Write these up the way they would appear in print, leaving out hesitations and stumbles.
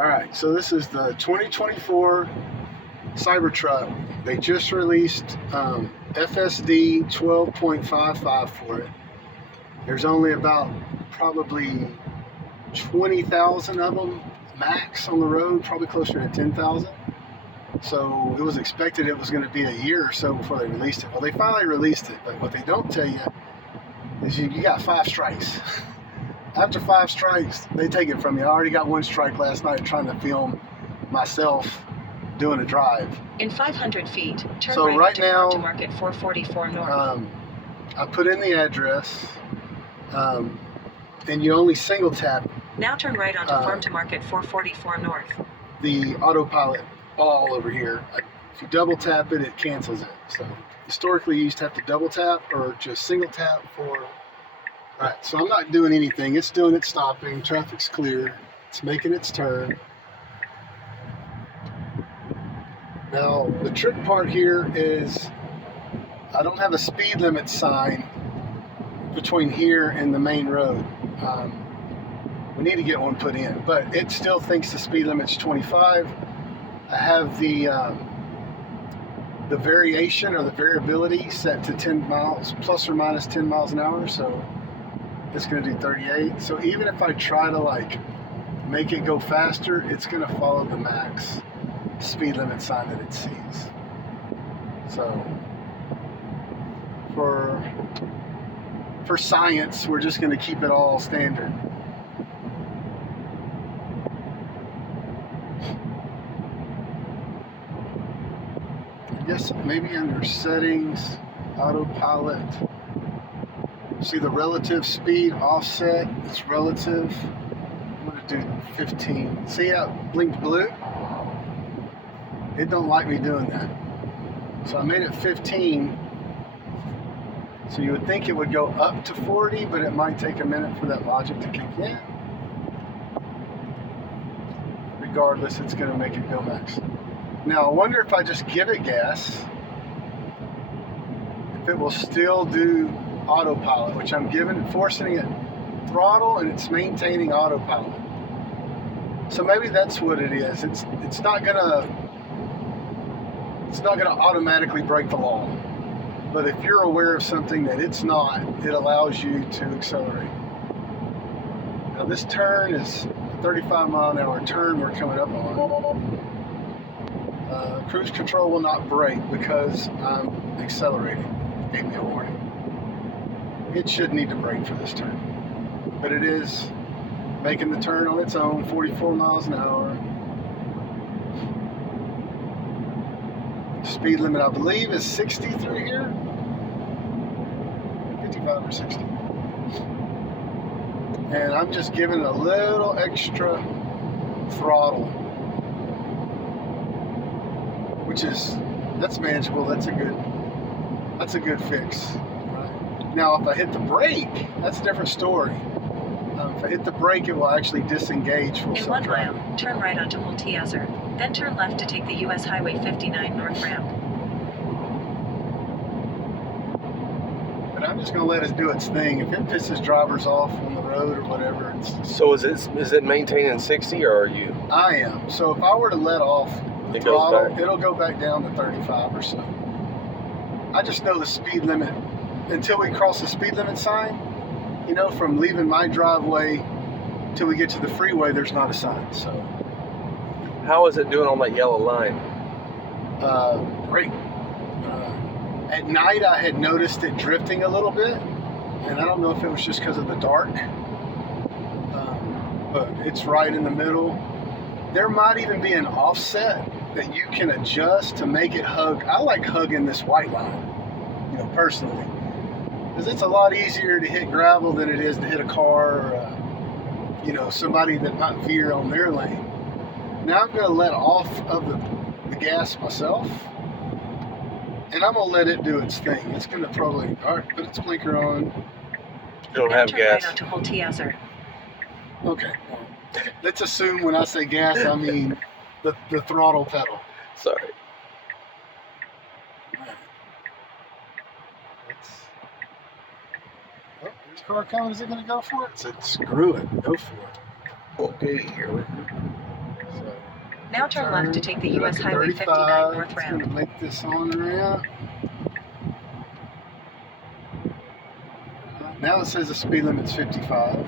Alright, so this is the 2024 Cybertruck. They just released FSD 12.55 for it. There's only about probably 20,000 of them max on the road, probably closer to 10,000. So it was expected it was going to be a year or so before they released it. Well, they finally released it, but what they don't tell you is you got 5 strikes. After 5 strikes, they take it from you. I already got 1 strike last night trying to film myself doing a drive. In 500 feet, turn so right now, to Market 444 North. I put in the address, and you only single tap. Now turn right onto Farm to Market 444 North. The autopilot all over here. If you double tap it, it cancels it. So historically, you used to have to double tap or just single tap for. Alright, so I'm not doing anything. It's doing its stopping. Traffic's clear. It's making its turn. Now, the trick part here is I don't have a speed limit sign between here and the main road. We need to get one put in, but it still thinks the speed limit's 25. I have the variation or the variability set to 10 miles, plus or minus 10 miles an hour, so it's going to do 38. So even if I try to like make it go faster, it's going to follow the max speed limit sign that it sees. So for science, we're just going to keep it all standard. I guess maybe under settings, autopilot. See the relative speed offset, it's relative. I'm going to do 15. See how it blinked blue? It don't like me doing that. So I made it 15. So you would think it would go up to 40, but it might take a minute for that logic to kick in. Regardless, it's going to make it go max. Now I wonder if I just give it gas, if it will still do autopilot, which I'm forcing it throttle, and it's maintaining autopilot. So maybe that's what it is. It's not gonna automatically break the law. But if you're aware of something that it's not, it allows you to accelerate. Now this turn is a 35-mile-an-hour turn we're coming up on. Cruise control will not brake because I'm accelerating. Gave me a warning. It should need to brake for this turn, but it is making the turn on its own, 44 miles an hour. Speed limit, I believe, is 60 through here. 55 or 60. And I'm just giving a little extra throttle, which that's manageable. That's a good fix. Now, if I hit the brake, that's a different story. If I hit the brake, it will actually disengage full In 1 mile, turn right onto Multiazar, then turn left to take the U.S. Highway 59 North ramp. But I'm just going to let it do its thing. If it pisses drivers off on the road or whatever, So is it maintaining 60, or are you? I am. So if I were to let off the throttle, it'll go back down to 35 or so. I just know the speed limit. Until we cross the speed limit sign, from leaving my driveway till we get to the freeway, there's not a sign. So, how is it doing on that yellow line? Great. At night, I had noticed it drifting a little bit, and I don't know if it was just because of the dark, but it's right in the middle. There might even be an offset that you can adjust to make it hug. I like hugging this white line, personally. Because it's a lot easier to hit gravel than it is to hit a car or, somebody that might veer on their lane. Now I'm going to let off of the gas myself, and I'm going to let it do its thing. It's going to probably, all right, put its blinker on. You don't have gas. Right onto Multiazar. Okay, well, let's assume when I say gas, I mean the throttle pedal. Sorry. This car coming, is it going to go for it? It said, screw it, go for it. Okay, here we go. Now turn left to take the US Look at Highway 59 North It's ramp. going to make this on ramp. Now it says the speed limit's 55.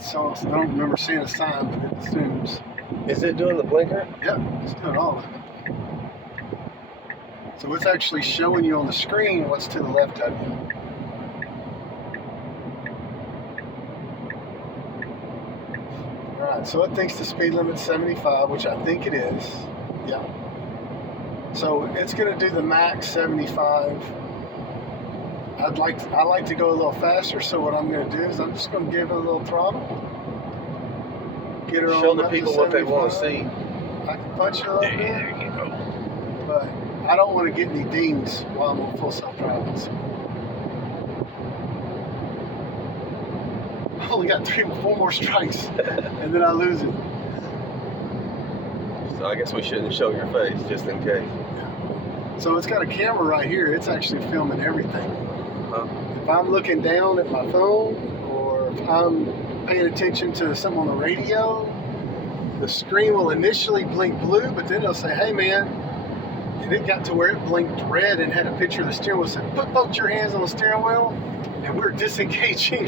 So I don't remember seeing a sign, but it assumes. Is it doing the blinker? Yep, it's doing all of it. So it's actually showing you on the screen what's to the left of you. Alright, so it thinks the speed limit's 75, which I think it is. Yeah. So it's going to do the max 75. I like to go a little faster, so what I'm going to do is I'm just going to give it a little throttle. Get her Show on the up people to what they want to 75. see. I can punch it a little bit. There you go. But I don't want to get any dings while I'm on full self-driving. So. I only got 4 more strikes, and then I lose it. So I guess we shouldn't show your face, just in case. Yeah. So it's got a camera right here. It's actually filming everything. Huh? If I'm looking down at my phone, or if I'm paying attention to something on the radio, the screen will initially blink blue, but then it'll say, hey man, and it got to where it blinked red and had a picture of the steering wheel, said, put both your hands on the steering wheel, and we're disengaging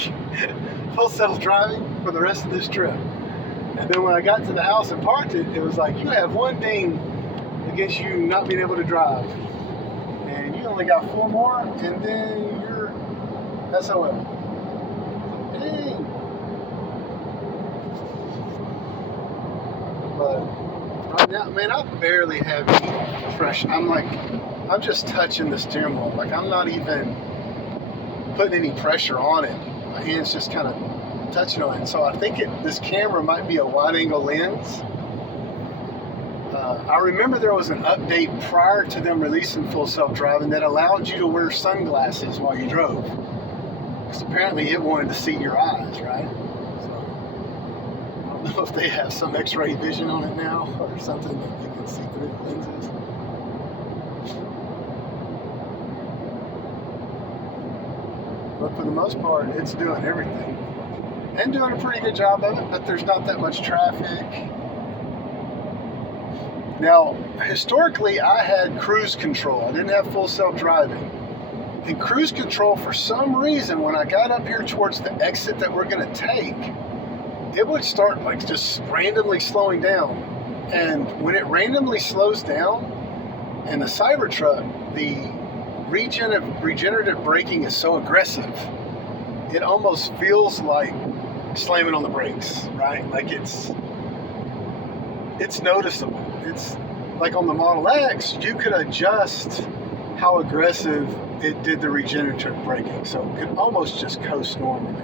full self-driving for the rest of this trip. And then when I got to the house and parked it, it was like, you have one ding against you not being able to drive. And you only got 4 more, and then you're SOL. Dang. But right now, man, I barely have any pressure. I'm just touching the steering wheel. Like, I'm not even putting any pressure on it. My hand's just kind of touching on it. So I think this camera might be a wide-angle lens. I remember there was an update prior to them releasing full self-driving that allowed you to wear sunglasses while you drove. Because apparently it wanted to see your eyes, right? So I don't know if they have some X-ray vision on it now or something that they can see through the lenses. But for the most part, it's doing everything. And doing a pretty good job of it, but there's not that much traffic. Now, historically, I had cruise control. I didn't have full self-driving. And cruise control, for some reason, when I got up here towards the exit that we're going to take, it would start like just randomly slowing down. And when it randomly slows down, in the Cybertruck, the regenerative braking is so aggressive, it almost feels like slamming on the brakes, right? Like it's noticeable. It's like on the Model X, you could adjust how aggressive it did the regenerative braking, so it could almost just coast normally.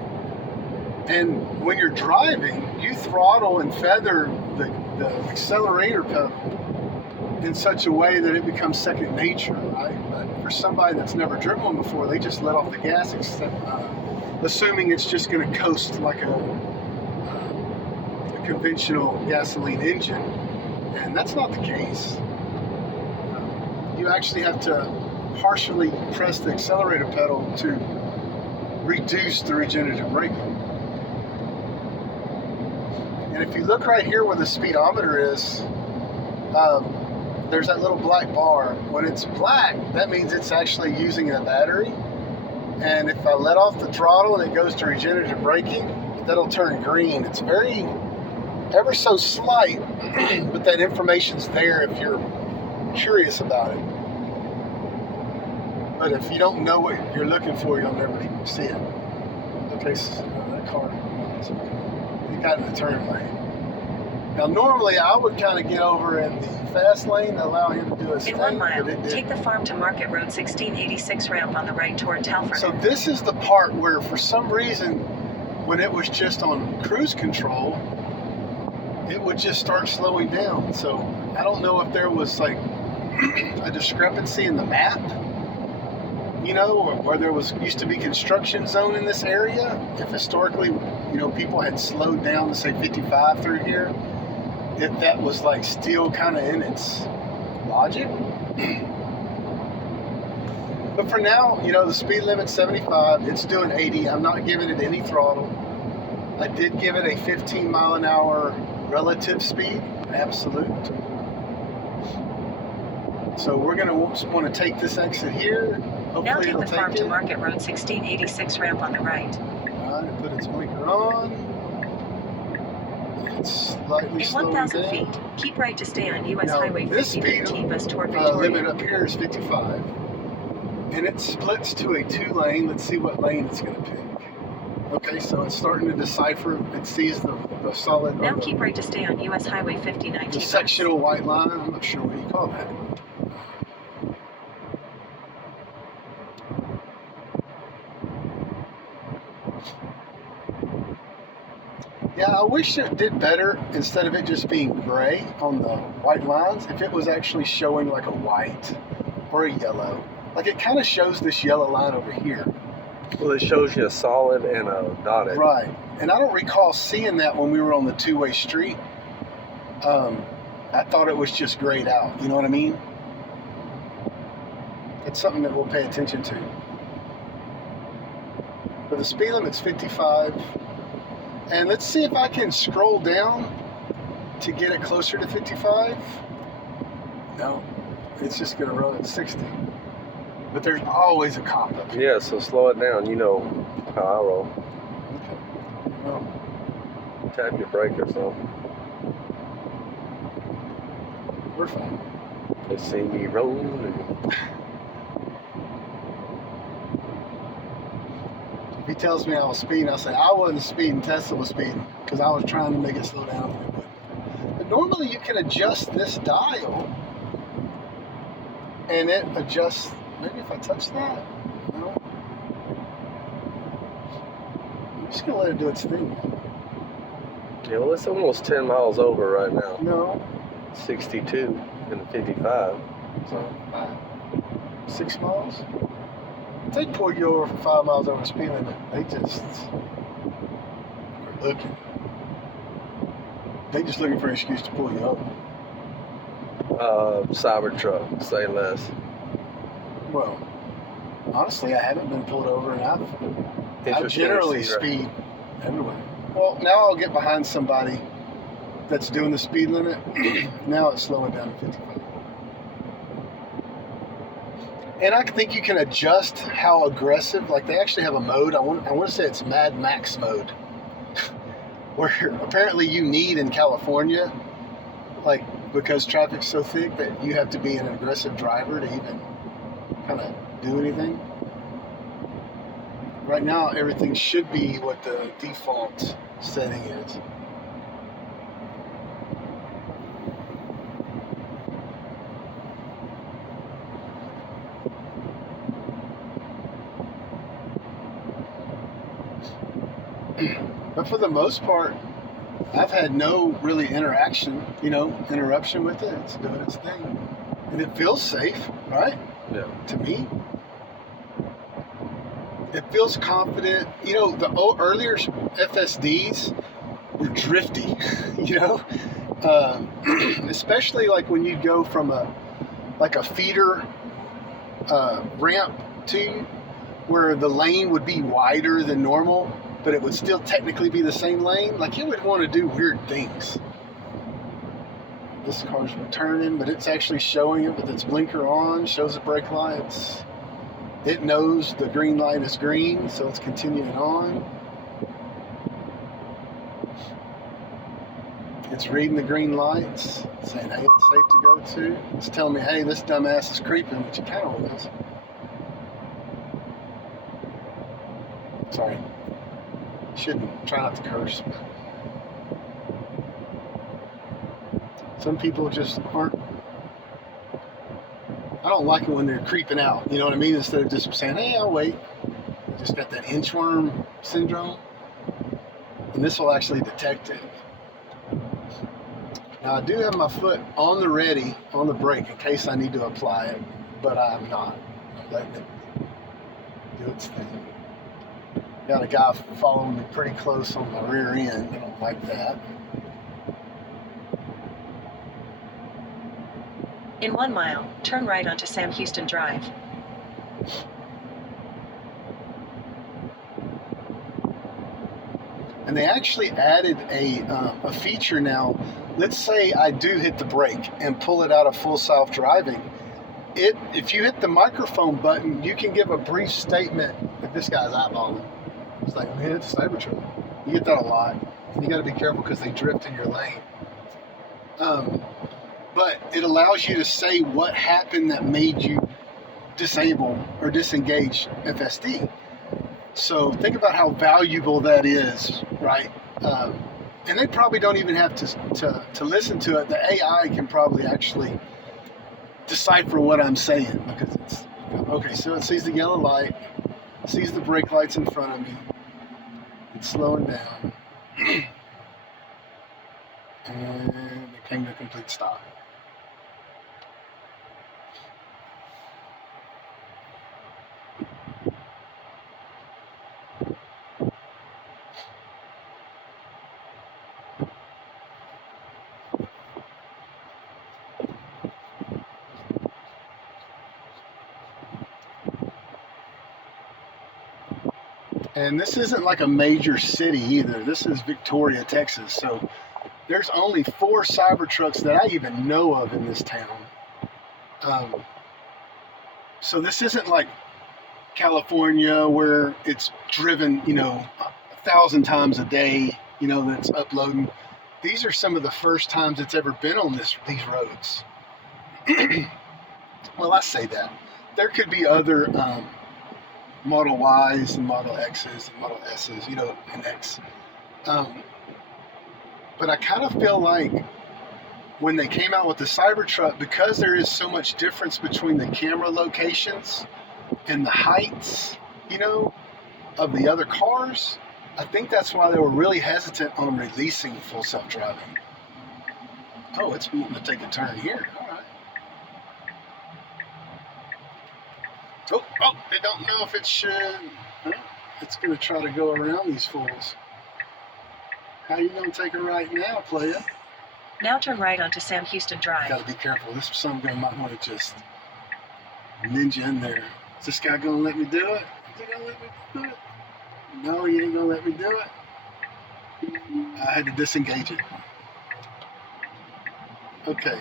And when you're driving, you throttle and feather the accelerator pedal in such a way that it becomes second nature, right? But for somebody that's never driven one before, they just let off the gas, assuming it's just going to coast like a conventional gasoline engine, and that's not the case. You actually have to partially press the accelerator pedal to reduce the regenerative braking. And if you look right here where the speedometer is, there's that little black bar. When it's black, that means it's actually using a battery. And if I let off the throttle and it goes to regenerative braking, that'll turn green. It's ever so slight, but that information's there if you're curious about it. But if you don't know what you're looking for, you'll never see it. Okay, so that car, you got in the turn lane. Now, normally I would kind of get over in the fast lane to allow him to do his thing. In 1 mile, but it didn't. take the Farm to Market Road 1686 ramp on the right toward Telford. So this is the part where, for some reason, when it was just on cruise control, it would just start slowing down. So I don't know if there was like a discrepancy in the map, or there used to be construction zone in this area. If historically, people had slowed down to say 55 through here, if that was like still kind of in its logic. But for now, the speed limit's 75. It's doing 80. I'm not giving it any throttle. I did give it a 15 mile an hour relative speed, absolute. So we're going to want to take this exit here. Now Hopefully take it'll the Farm take to it. Market Road 1686 ramp on the right. Alright, it put its blinker on. It's slightly In slowing 1,000 down. feet, keep right to stay on US Now, Highway this 50 speed bus toward limit Victoria. up here is 55. And it splits to a 2-lane. Let's see what lane it's going to pick. Okay, so it's starting to decipher. It sees the solid, Now keep right to stay on US Highway 50 the sectional white line. I'm not sure what you call that. Yeah, I wish it did better instead of it just being gray on the white lines. If it was actually showing like a white or a yellow. Like it kind of shows this yellow line over here. Well, it shows you a solid and a dotted. Right. And I don't recall seeing that when we were on the two-way street. I thought it was just grayed out. You know what I mean? It's something that we'll pay attention to. But the speed limit's 55. And let's see if I can scroll down to get it closer to 55. No, it's just going to run at 60. But there's always a cop up here. Yeah, so slow it down. You know how I roll. Okay. Well, Tap your brake or something. we're fine. They see me rolling. If he tells me I was speeding, I'll say I wasn't speeding, Tesla was speeding, because I was trying to make it slow down a little bit. But normally you can adjust this dial, and it adjusts. Maybe if I touch that, no. I'm just gonna let it do its thing. Yeah, well, it's almost 10 miles over right now. No, 62 and 55. so 6 miles. They pull you over for 5 miles over the speed limit. They just are looking. They just looking for an excuse to pull you over. Cybertruck, say less. Well, honestly, I haven't been pulled over, and I Interesting generally to see, right? speed everywhere. Well, now I'll get behind somebody that's doing the speed limit. Now it's slowing down to 55. And I think you can adjust how aggressive. Like they actually have a mode. I want to say it's Mad Max mode, where apparently you need in California, like because traffic's so thick that you have to be an aggressive driver to even kind of do anything. Right now, everything should be what the default setting is. But for the most part, I've had no really interruption with it. It's doing its thing. And it feels safe, right? Yeah. To me. It feels confident. You know, the earlier FSDs were drifty, especially like when you go from a feeder ramp to where the lane would be wider than normal, but it would still technically be the same lane. Like it would want to do weird things. This car's turning, but it's actually showing it with its blinker on, shows the brake lights. It knows the green light is green, so it's continuing on. It's reading the green lights, saying, hey, it's safe to go to. It's telling me, hey, this dumbass is creeping, which it kind of is. Sorry. Shouldn't try not to curse. Some people just aren't. I don't like it when they're creeping out. You know what I mean? Instead of just saying, "Hey, I'll wait." They just got that inchworm syndrome, and this will actually detect it. Now I do have my foot on the ready on the brake in case I need to apply it, but I'm not. I'm letting it do its thing. Got a guy following me pretty close on my rear end. I don't like that. In 1 mile, turn right onto Sam Houston Drive. And they actually added a feature now. Let's say I do hit the brake and pull it out of full self-driving. if you hit the microphone button, you can give a brief statement. Like this guy's eyeballing. It's like, man, it's a Cybertruck. You get that a lot. And you got to be careful because they drift in your lane. But it allows you to say what happened that made you disable or disengage FSD. So think about how valuable that is, right? And they probably don't even have to listen to it. The AI can probably actually decipher what I'm saying because it's okay. So it sees the yellow light, sees the brake lights in front of me. It's slowing down, and it came to a complete stop. And this isn't like a major city either. This is Victoria, Texas. So there's only 4 Cybertrucks that I even know of in this town. So this isn't like California where it's driven, 1,000 times a day, that's uploading. These are some of the first times it's ever been on these roads. Well, I say that. There could be other Model Ys and Model X's and Model S's, and X. But I kind of feel like when they came out with the Cybertruck, because there is so much difference between the camera locations and the heights, of the other cars, I think that's why they were really hesitant on releasing full self-driving. Oh, it's wanting to take a turn here. All right. Oh, I don't know if it should. It's going to try to go around these fools. How you going to take a right now, playa? Now turn right onto Sam Houston Drive. Got to be careful. This some guy might want to just ninja in there. Is this guy going to let me do it? Is he going to let me do it? No, he ain't going to let me do it. I had to disengage it. Okay.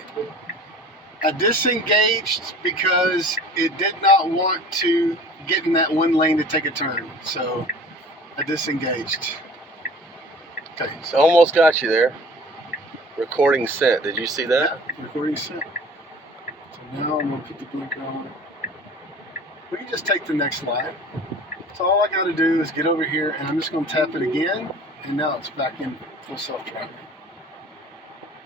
I disengaged because it did not want to get in that one lane to take a turn. So I disengaged. Okay. So almost got you there. Recording sent. Did you see that? Yeah, recording sent. So now I'm going to put the blinker on. We can just take the next line. So all I got to do is get over here and I'm just going to tap it again. And now it's back in full self-driving.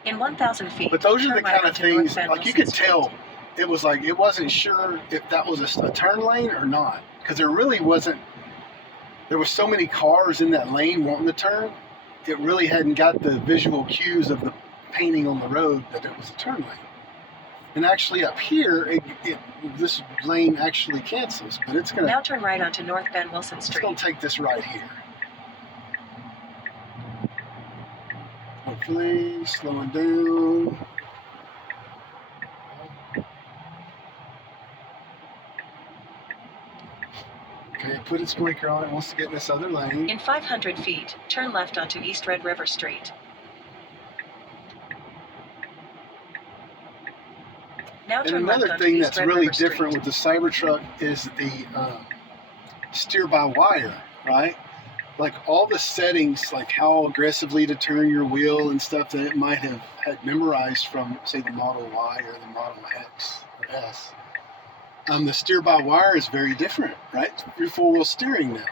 In 1,000 feet. But those are the turn right kind of onto North things, Van like you Wilson could Street. tell, it was like, it wasn't sure if that was a turn lane or not. Because there really wasn't, there were so many cars in that lane wanting to turn, it really hadn't got the visual cues of the painting on the road that it was a turn lane. And actually up here, this lane actually cancels, but it's Now turn right onto North Van Wilson it's Street. going to take this right here. Hopefully, slowing down. Okay, put its blinker on. It wants to get in this other lane. In 500 feet, turn left onto East Red River Street. Now And turn left another onto thing East that's Red really River Street. different with the Cybertruck is the steer-by-wire, right? Like all the settings, like how aggressively to turn your wheel and stuff that it might have had memorized from, say, the Model Y or the Model X or S. The steer-by-wire is very different, right? You're four-wheel steering now.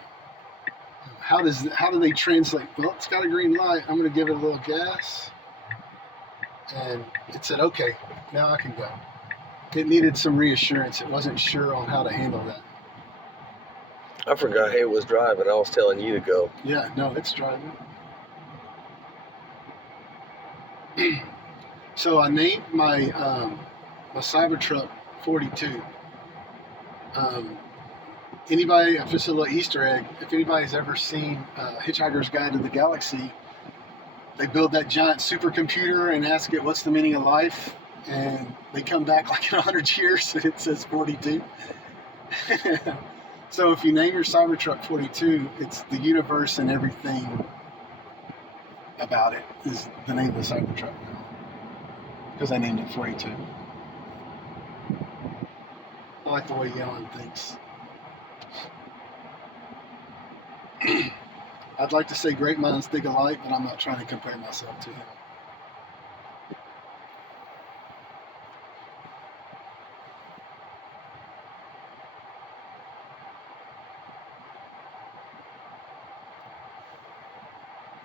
How do they translate? Well, it's got a green light. I'm going to give it a little gas. And it said, okay, now I can go. It needed some reassurance. It wasn't sure on how to handle that. I forgot it was driving. I was telling you to go. Yeah, no, it's driving. So I named my my Cybertruck 42. Anybody, just a little Easter egg, if anybody's ever seen Hitchhiker's Guide to the Galaxy, they build that giant supercomputer and ask it, what's the meaning of life? And they come back like in 100 years and it says 42. So if you name your Cybertruck 42, it's the universe and everything about it is the name of the Cybertruck now. Because I named it 42. I like the way Jan thinks. I'd like to say great minds think alike, but I'm not trying to compare myself to him.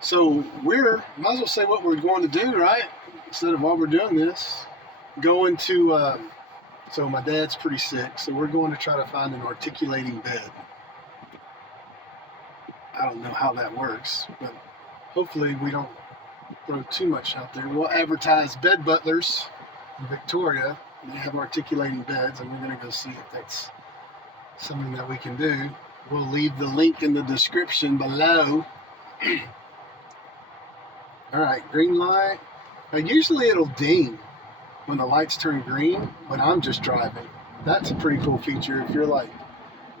So might as well say what we're going to do, right? Instead of while we're doing this, going to, so my dad's pretty sick, so we're going to try to find an articulating bed. I don't know how that works, but hopefully we don't throw too much out there. We'll advertise bed butlers in Victoria. They have articulating beds, and we're going to go see if that's something that we can do. We'll leave the link in the description below. All right, green light. Now, usually it'll ding when the lights turn green when I'm just driving. That's a pretty cool feature. If you're like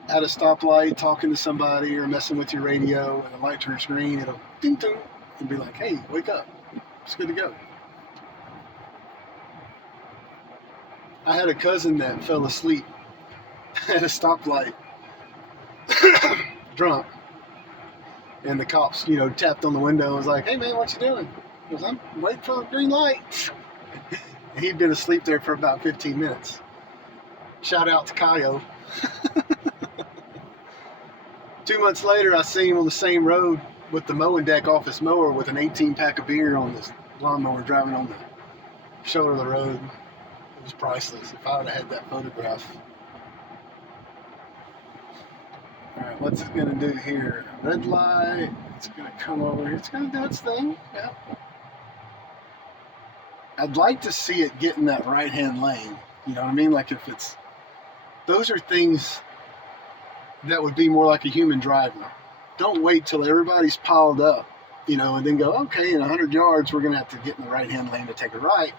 at a stoplight talking to somebody or messing with your radio and the light turns green, it'll ding ding and be like, hey, wake up. It's good to go. I had a cousin that fell asleep at a stoplight drunk. And the cops, tapped on the window and was like, hey man, what you doing? He goes, I'm waiting for a green light. And he'd been asleep there for about 15 minutes. Shout out to Kayo. 2 months later, I seen him on the same road with the mowing deck off his mower with an 18-pack of beer on this lawnmower driving on the shoulder of the road. It was priceless. If I would have had that photograph. Alright, what's it going to do here? Red light. It's going to come over here. It's going to do its thing. Yeah. I'd like to see it get in that right-hand lane. You know what I mean? Like if it's... Those are things that would be more like a human driver. Don't wait till everybody's piled up, and then go, okay, in 100 yards, we're going to have to get in the right-hand lane to take a right.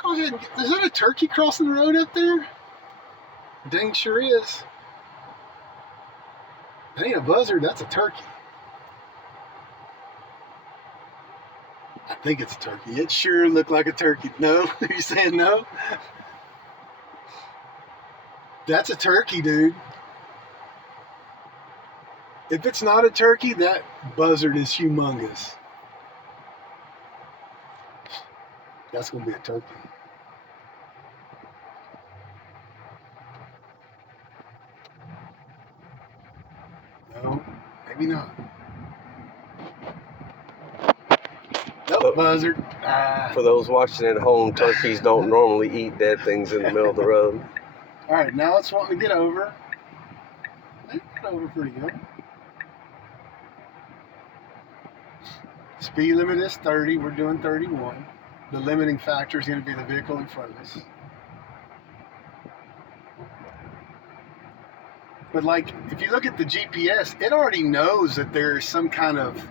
Go ahead and is that a turkey crossing the road up there? Dang sure is. That ain't a buzzard, that's a turkey. I think it's a turkey. It sure looked like a turkey. No? Are you saying no? That's a turkey, dude. If it's not a turkey, that buzzard is humongous. That's going to be a turkey. No, maybe not. Nope, buzzard. For those watching at home, turkeys don't normally eat dead things in the middle of the road. All right, now it's wanting to get over. They got over pretty good. Speed limit is 30. We're doing 31. The limiting factor is going to be the vehicle in front of us. But like, if you look at the GPS, it already knows that there's some kind of,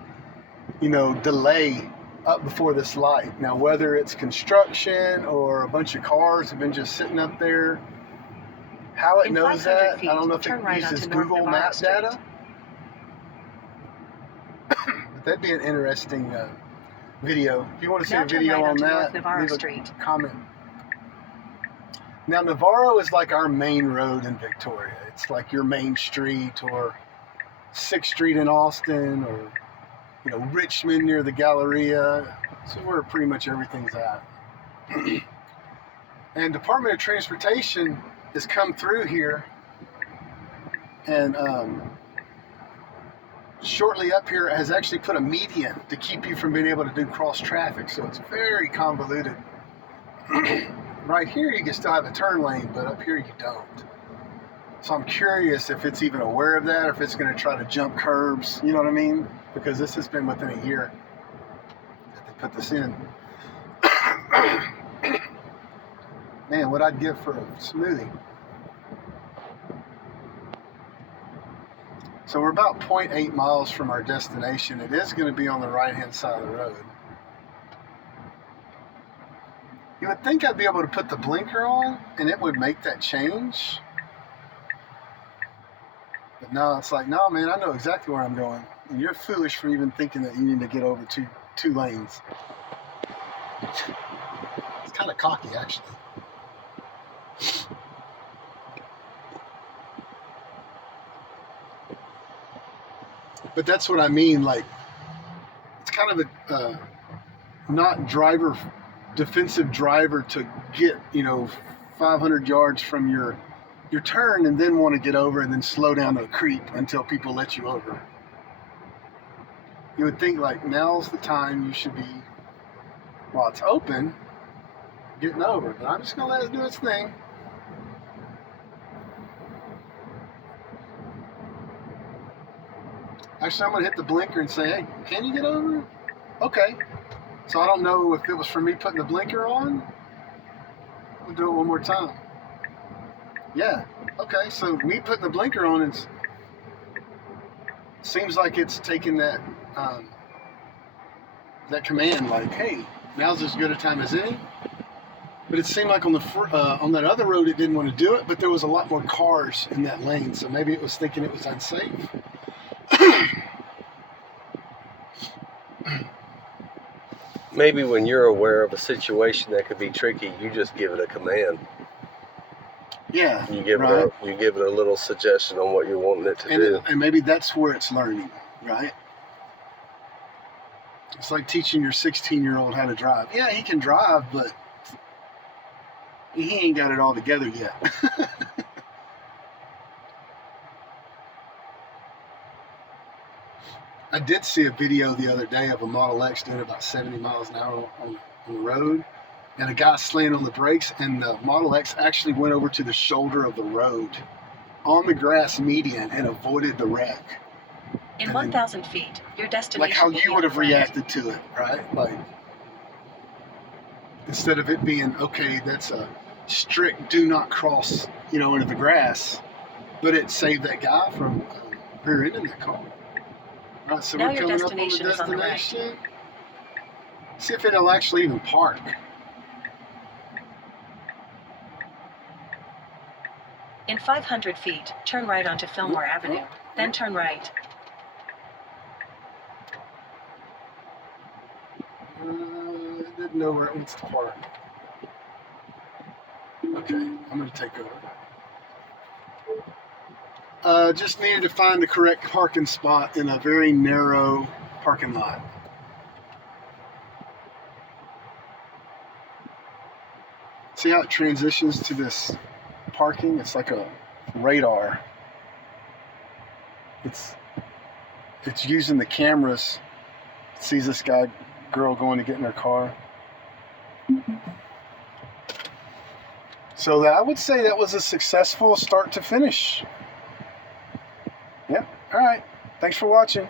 delay up before this light. Now, whether it's construction or a bunch of cars have been just sitting up there, how it knows that, I don't know if it uses Google Maps data. But that'd be an interesting video. If you want to see a video on that, leave a comment. Now, Navarro is like our main road in Victoria. It's like your main street, or 6th Street in Austin, or Richmond near the Galleria. So where pretty much everything's at. And Department of Transportation has come through here, and shortly up here has actually put a median to keep you from being able to do cross traffic. So it's very convoluted. Right here you can still have a turn lane, but up here you don't. So I'm curious if it's even aware of that, or if it's going to try to jump curbs, you know what I mean? Because this has been within a year that they put this in. Man, what I'd give for a smoothie. So we're about 0.8 miles from our destination. It is going to be on the right-hand side of the road. You would think I'd be able to put the blinker on and it would make that change. But no, it's like, no, man, I know exactly where I'm going. And you're foolish for even thinking that you need to get over two lanes. It's kind of cocky, actually. But that's what I mean. Like, it's kind of a not defensive driver to get 500 yards from your turn and then want to get over and then slow down to a creep until people let you over. You would think like now's the time you should be, while it's open, getting over. But I'm just gonna let it do its thing. Actually, I'm gonna hit the blinker and say, hey, can you get over? Okay. So I don't know if it was for me putting the blinker on. We'll do it one more time. Yeah. Okay. So me putting the blinker on, it seems like it's taking that that command, like, hey, now's as good a time as any. But it seemed like on that other road it didn't want to do it, but there was a lot more cars in that lane, so maybe it was thinking it was unsafe. Maybe when you're aware of a situation that could be tricky, you just give it a command. Yeah, you give right. it a little suggestion on what you're wanting it to do. And maybe that's where it's learning, right? It's like teaching your 16-year-old how to drive. Yeah, he can drive, but he ain't got it all together yet. I did see a video the other day of a Model X doing about 70 miles an hour on the road, and a guy slammed on the brakes, and the Model X actually went over to the shoulder of the road on the grass median and avoided the wreck. In 1,000 feet, your destination. Like how you would have reacted to it, right? Like, instead of it being, okay, that's a strict do not cross, into the grass, but it saved that guy from rear-ending that car. All right, so now we're coming up on the destination. See if it'll actually even park. In 500 feet, turn right onto Fillmore Avenue, then turn right. It didn't know where it wants to park. Okay, I'm going to take over. Just needed to find the correct parking spot in a very narrow parking lot. See how it transitions to this parking? It's like a radar. It's using the cameras. It sees this girl going to get in her car. So I would say that was a successful start to finish. Yep. All right. Thanks for watching.